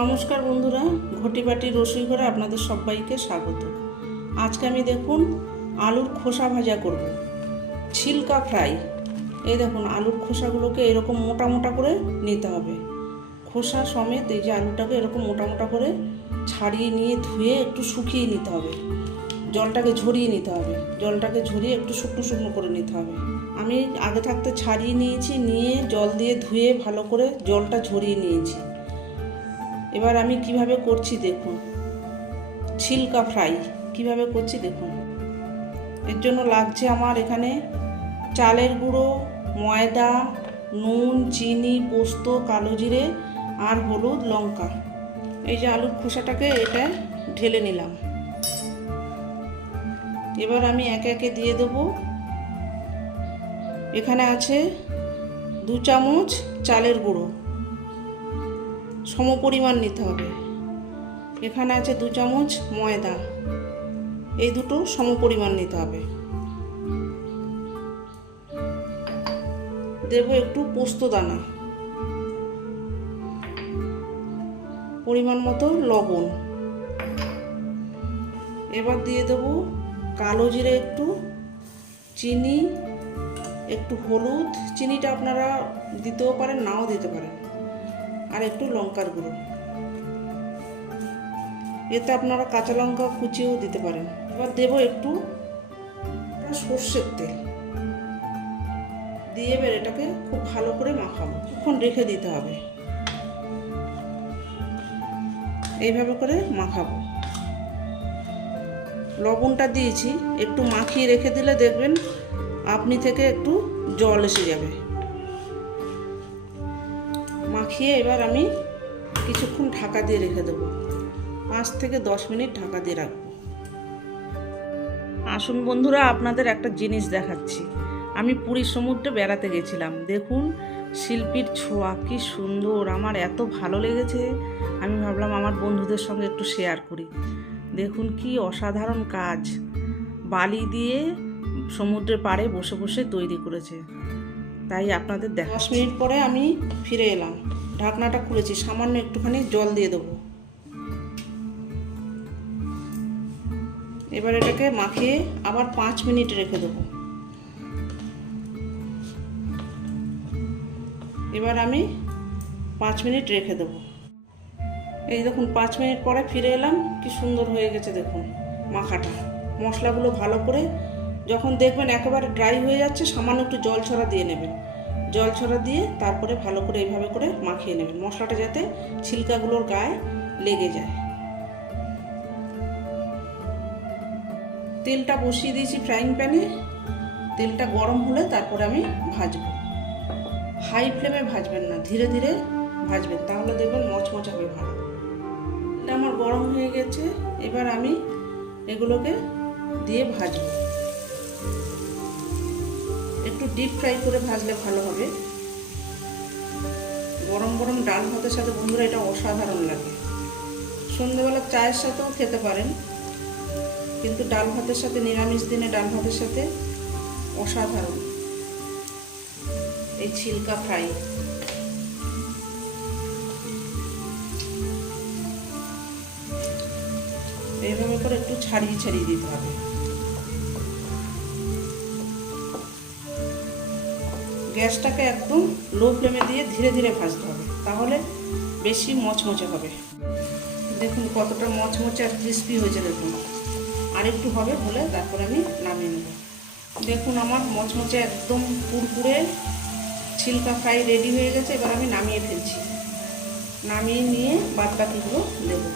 নমস্কার বন্ধুরা, ঘটিবাটি রসুই ঘরে আপনাদের সবাইকে স্বাগত। আজকে আমি দেখুন আলুর খোসা ভাজা করব, ছিলকা ফ্রাই। এই দেখুন আলুর খোসাগুলোকে এরকম মোটা মোটা করে নিতে হবে, খোসা সমেত। এই যে আলুটাকে এরকম মোটা মোটা করে ছাড়িয়ে নিয়ে ধুয়ে একটু শুকিয়ে নিতে হবে, জলটাকে ঝরিয়ে নিতে হবে, জলটাকে ঝরিয়ে একটু শুকনো শুকনো করে নিতে হবে। আমি আগে থাকতে ছাড়িয়ে নিয়েছি, নিয়ে জল দিয়ে ধুয়ে ভালো করে জলটা ঝরিয়ে নিয়েছি। এবার আমি কিভাবে করছি দেখুন, ছিলকা ফ্রাই কিভাবে করছি দেখুন। এর জন্য লাগছে আমার এখানে চালের গুঁড়ো, ময়দা, নুন, চিনি, পোস্ত, কালো জিরে আর হলুদ, লঙ্কা। এই যে আলুর খোসাটাকে এটা ঢেলে নিলাম। এবার আমি একে একে দিয়ে দেব। এখানে আছে 2 চামচ চালের গুঁড়ো, সমপরিমাণ নিতে হবে। এখানে আছে 2 চামচ ময়দা, এই দুটো সমপরিমাণ নিতে হবে। দেব একটু পোস্ত দানা, পরিমাণ মতো লবণ। এবার দিয়ে দেব কালো জিরে একটু, চিনি একটু, হলুদ, চিনিটা আপনারা দিতেও পারেন নাও দিতে পারেন, আর একটু লঙ্কার গুঁড়ো। এতে আপনারা কাঁচা লঙ্কা কুচিয়েও দিতে পারেন। এবার দেব একটু সর্ষের তেল দিয়ে এবার এটাকে খুব ভালো করে মাখাবো, কিছুক্ষণ রেখে দিতে হবে। এইভাবে করে মাখাবো। লবণটা দিয়েছি, একটু মাখিয়ে রেখে দিলে দেখবেন আপনি থেকে একটু জল এসে যাবে। মাখিয়ে এবার আমি কিছুক্ষণ ঢাকা দিয়ে রেখে দেবো, 5 থেকে 10 মিনিট ঢাকা দিয়ে রাখবো। আসুন বন্ধুরা, আপনাদের একটা জিনিস দেখাচ্ছি। আমি পুরী সমুদ্রে বেড়াতে গেছিলাম। দেখুন শিল্পীর ছোঁয়া কি সুন্দর, আমার এত ভালো লেগেছে। আমি ভাবলাম আমার বন্ধুদের সঙ্গে একটু শেয়ার করি। দেখুন কি অসাধারণ কাজ, বালি দিয়ে সমুদ্রের পাড়ে বসে বসে তৈরি করেছে। তাই আপনাদের 10 মিনিট পরে আমি ফিরে এলাম, ঢাকনাটা খুলেছি, সামান্য একটুখানি জল দিয়ে দেবো। এবার এটাকে মাখিয়ে আবার 5 মিনিট রেখে দেবো। এবার আমি 5 মিনিট রেখে দেবো। এই দেখুন 5 মিনিট পরে ফিরে এলাম, কি সুন্দর হয়ে গেছে দেখুন মাখাটা। মশলাগুলো ভালো করে যখন দেখবেন একেবারে ড্রাই হয়ে যাচ্ছে, সামান্য একটু জল ছড়া দিয়ে নেবেন। জল ছড়া দিয়ে তারপরে ভালো করে এইভাবে করে মাখিয়ে নেবেন, মশলাটা যাতে ছিলকাগুলোর গায়ে লেগে যায়। তেলটা বসিয়ে দিয়েছি ফ্রাইং প্যানে, তেলটা গরম হলে তারপরে আমি ভাজবো। হাই ফ্লেমে ভাজবেন না, ধীরে ধীরে ভাজবেন, তাহলে দেখবেন মচমচে হবে ভালো। এটা আমার গরম হয়ে গেছে, এবার আমি এগুলোকে দিয়ে ভাজবো। একটু ডিপ ফ্রাই করে ভাজলে ভালো হবে। গরম গরম ডাল ভাতের সাথে বন্ধুরা এটা অসাধারণ লাগে। সন্ধ্যেবেলা চায়ের সাথেও খেতে পারেন, কিন্তু ডাল ভাতের সাথে, নিরামিষ দিনে ডাল ভাতের সাথে অসাধারণ এই ছিলকা ফ্রাই। এইভাবে করে একটু ছাড়িয়ে ছাড়িয়ে দিতে হবে। গ্যাসটাকে একদম লো ফ্লেমে দিয়ে ধীরে ধীরে ভাজতে হবে, তাহলে বেশি মচমচে হবে। দেখুন কতটা মচমচে আর ক্রিস্পি হয়েছে। দেখুন আর একটু হবে, হলে তারপরে আমি নামিয়ে নেব। দেখুন আমার মচমচে একদম কুরকুরে ছিলকা ফ্রাই রেডি হয়ে গেছে। এবার আমি নামিয়ে ফেলছি, নামিয়ে নিয়ে বাদ বাকিগুলো দেবো।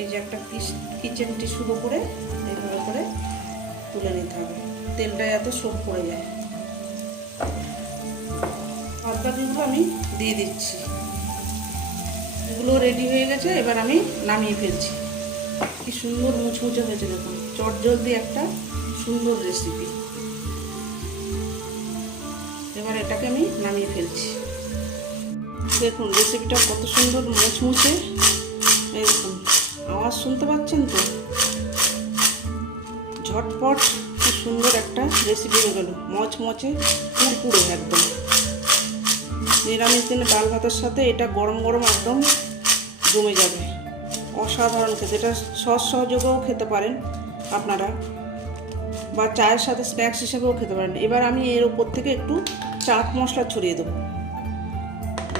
এই যে একটা কিচেন টিস্যুর উপরে এইভাবে করে তুলে নিতে হবে, তেলটা এত সোপ পড়ে যায়। বাদ বাকিগুলো আমি দিয়ে দিচ্ছি। এগুলো রেডি হয়ে গেছে, এবার আমি নামিয়ে ফেলছি। কি সুন্দর মুচমুচে হয়েছে দেখুন, চটজলদি একটা সুন্দর রেসিপি। এবার এটাকে আমি নামিয়ে ফেলছি। দেখুন রেসিপিটা কত সুন্দর মুচমুচে। এই দেখুন আওয়াজ শুনতে পাচ্ছেন তো, ঝটপট কি সুন্দর একটা রেসিপি হয়ে গেল, মচমচে কুরকুরে একদম। নিরামিষ দিনে ডাল ভাতের সাথে এটা গরম গরম একদম জমে যাবে, অসাধারণ খেতে। এটা সস সহযোগেও খেতে পারেন আপনারা, বা চায়ের সাথে স্ন্যাক্স হিসেবেও খেতে পারেন। এবার আমি এর উপর থেকে একটু চাট মশলা ছড়িয়ে দেবো,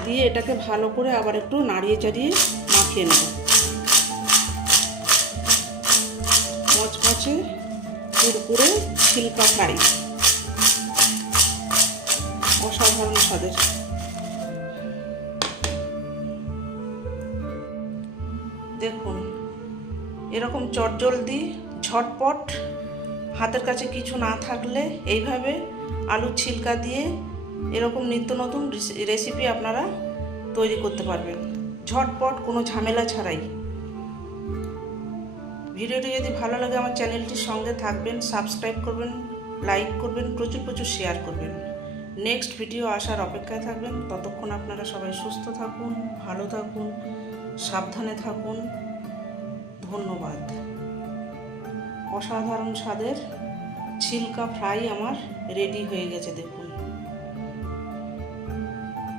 দিয়ে এটাকে ভালো করে আবার একটু নাড়িয়ে চাড়িয়ে মাখিয়ে নেব। মচমচে কুরকুরে ছিলকা ফ্রাই, অসাধারণ স্বাদের। দেখুন এরকম চটজলদি ঝটপট, হাতের কাছে কিছু না থাকলে এইভাবে আলুর ছিলকা দিয়ে এরকম নিত্য নতুন রেসিপি আপনারা তৈরি করতে পারবেন ঝটপট, কোনো ঝামেলা ছাড়াই। ভিডিওটি যদি ভালো লাগে আমার চ্যানেলটির সঙ্গে থাকবেন, সাবস্ক্রাইব করবেন, লাইক করবেন, প্রচুর প্রচুর শেয়ার করবেন। নেক্সট ভিডিও আসার অপেক্ষায় থাকবেন। ততক্ষণ আপনারা সবাই সুস্থ থাকুন, ভালো থাকুন, সাবধানে থাকুন। ধন্যবাদ। অসাধারণ স্বাদের ছিলকা ফ্রাই আমার রেডি হয়ে গেছে দেখুন।